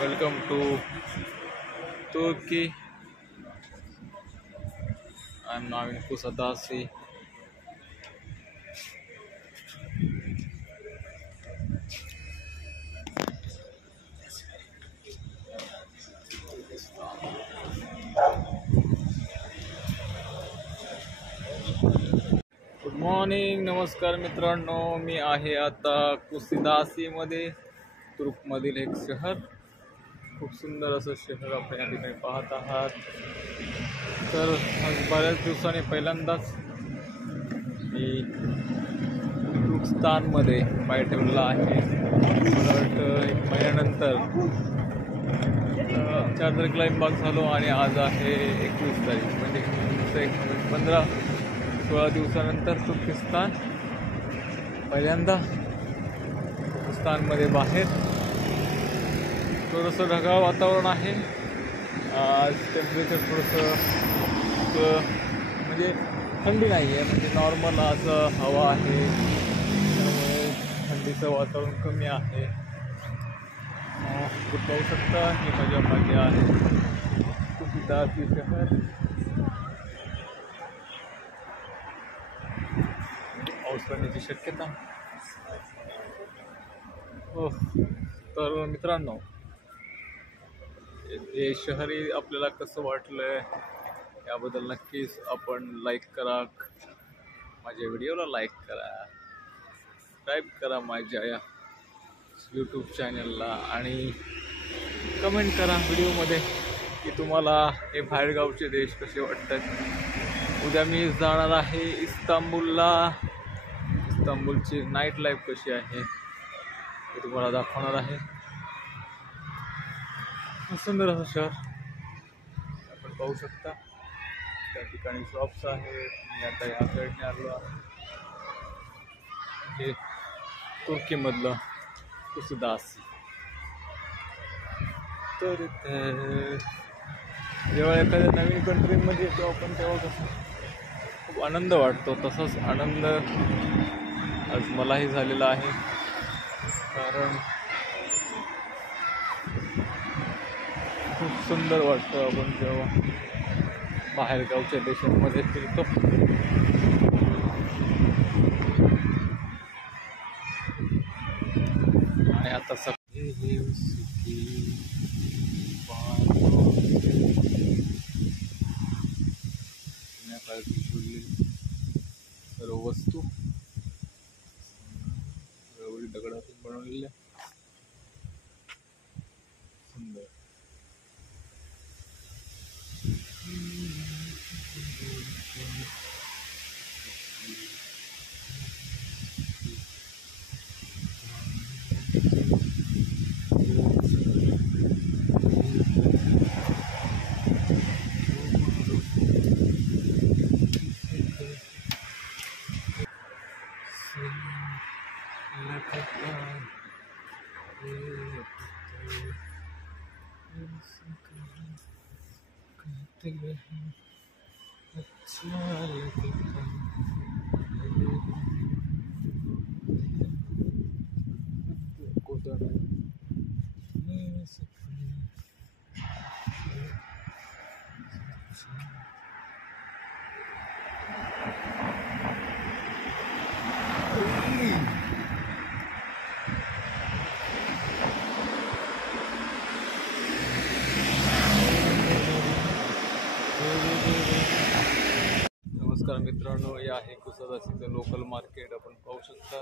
Welcome to Turkey. I'm Navin Kusadasi. Good morning, नमस्कार मित्रांनो. मी आहे आता कुसिदासीमध्ये, तुर्कमधील एक शहर. खूप सुंदर असं शहर आपण या ठिकाणी पाहत आहात. तर आज बऱ्याच दिवसांनी पहिल्यांदाच मी तुर्कस्तानमध्ये पाय ठेवला आहे. मला वाटतं एक महिन्यानंतर चादर क्लाइंबाग झालो आणि आज आहे 21 तारीख, म्हणजे 15-16 दिवसानंतर तुर्कस्तान पहिल्यांदा. तुर्कस्तानमध्ये बाहेर थोडंसं ढगाळ वातावरण आहे. आज टेम्परेचर थोडंसं म्हणजे थंडी नाही आहे, म्हणजे नॉर्मल असं हवा आहे, त्यामुळे थंडीचं वातावरण कमी आहे. तुम्ही पाहू शकता ही माझ्या मागे आहे कुसिदासी शहर. पाऊस पडण्याची शक्यता. हो, तर मित्रांनो, हे शहरी आपल्याला कसं वाटलंय याबद्दल नक्कीच आपण लाईक करा, माझ्या व्हिडिओला लाईक करा, सबस्क्राईब करा माझ्या या यूट्यूब चॅनलला आणि कमेंट करा व्हिडिओमध्ये की तुम्हाला हे बाहेरगावचे देश कसे वाटतात. उद्या मी जाणार आहे इस्तांबूलला. इस्तांबूलची नाईट लाईफ कशी आहे ते तुम्हाला दाखवणार आहे. सुंदर असं शहर आपण पाहू शकता. त्या ठिकाणी शॉप्स आहेत. मी आता या साईडने आलो आहे. हे तुर्कीमधलं कुसिदासी. तर जेव्हा एखाद्या नवीन कंट्रीमध्ये येतो आपण तेव्हा कसं खूप आनंद वाटतो. तसाच आनंद आज मलाही झालेला आहे, कारण खूप सुंदर वाटतं आपण जेव्हा बाहेरगावच्या देशांमध्ये फिरतो. आणि आता सर्व वस्तू दगडातून बनवलेल्या सुंदर. नमस्कार मित्रांनो, हे आहे कुसिदासीचं लोकल मार्केट. आपण पाहू शकता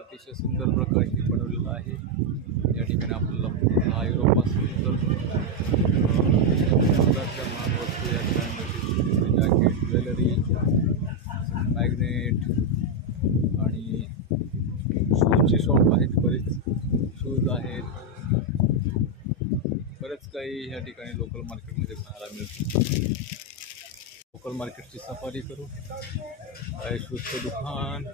अतिशय सुंदर प्रकारे बनवलेलं आहे. या ठिकाणी आपल्याला 10 युरोपासून प्रकारच्या महाग वस्तू या ठिकाणी जॅकेट, ज्वेलरी, मॅग्नेट आणि शूजची शॉप आहेत. बरेच शूज आहेत. बरेच काही या ठिकाणी लोकल मार्केटमध्ये पाहायला मिळतं. लोकल मार्केटची सफारी करू. आहे शूजचं दुकान,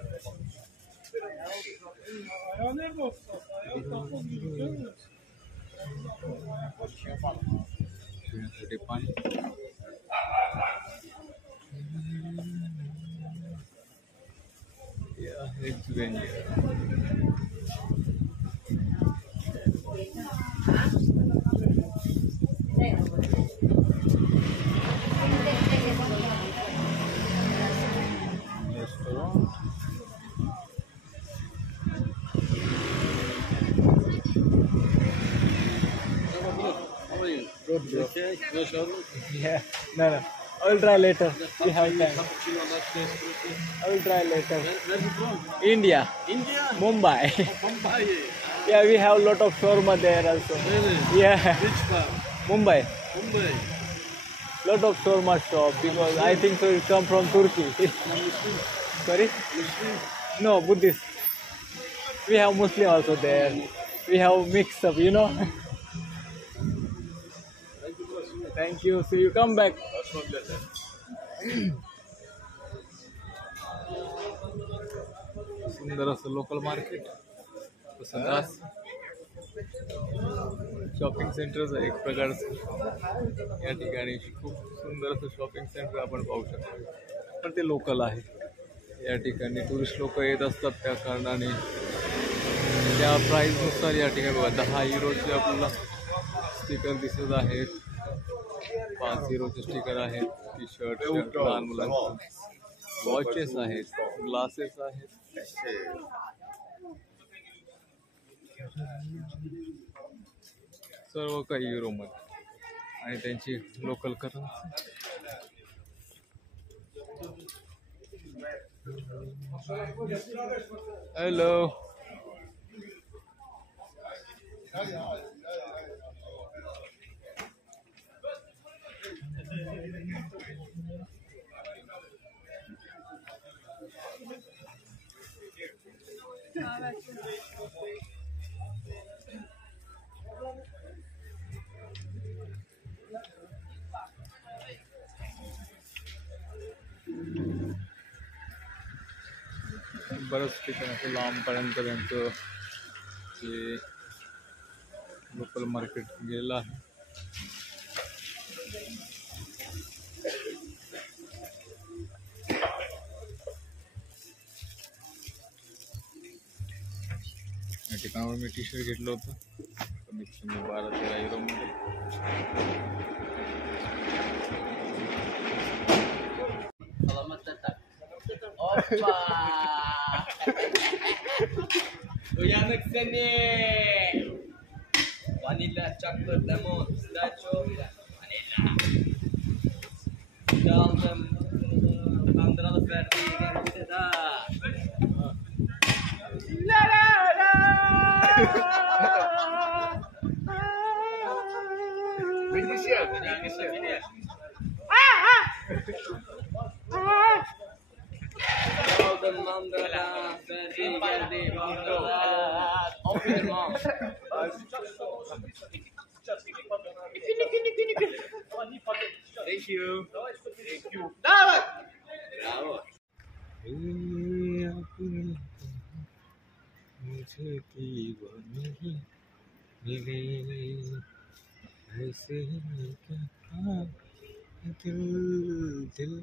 पिण्यासाठी पाणी. हे आहे jewellery. Good, bro. Okay, no problem. Yeah. No, no. I will try later. We have time. Cappuccino, latte, espresso. I will try later. Where you from? India, India. Mumbai. Mumbai. Yeah, we have lot of shawarma there also. Really? Yeah, Which part? Mumbai. Mumbai. Lot of shawarma shop because I think so it come from Turkey. Muslim. Sorry? Muslim. No, Buddhist. We have Muslim also there. We have mix up, you know. Thank you. So you come back. सुंदर असं local market संडास shopping सेंटरच आहे एक प्रकारचं या ठिकाणी खूप सुंदर असं शॉपिंग सेंटर आपण पाहू शकतो पण ते लोकल आहे या ठिकाणी टुरिस्ट लोक येत असतात त्या कारणाने त्या प्राईजनुसार या ठिकाणी बघा 10 युरोचे आपल्याला स्टिकर दिसत आहेत 5 युरोचे स्टिकर आहेत टी शर्ट लहान मुलांचे वॉचेस आहेत ग्लासेस आहेत सर्व काही युरोमध्ये आणि त्यांची लोकल करन्सी हॅलो बरंच ठिकाणी असं लांबपर्यंत त्यांचं जे लोकल मार्केट गेलं आहे या ठिकाणावर मी टी शर्ट घेतलं होतं कमीत कमी 12-13 युरोमध्ये Selamat datang. Opa. Uyanık seni. Vanilla, chocolate, lemon, pistachio, vanilla. Aldım. Bandıralı ferdi. Geldi de. La la la. Aldım mandıralı ferdi. Geldi. Bandıralı. Aferin mam. Thank you. Thank you. Bravo. मुझे दीवानगी मिले ऐसे क्या दिल दिल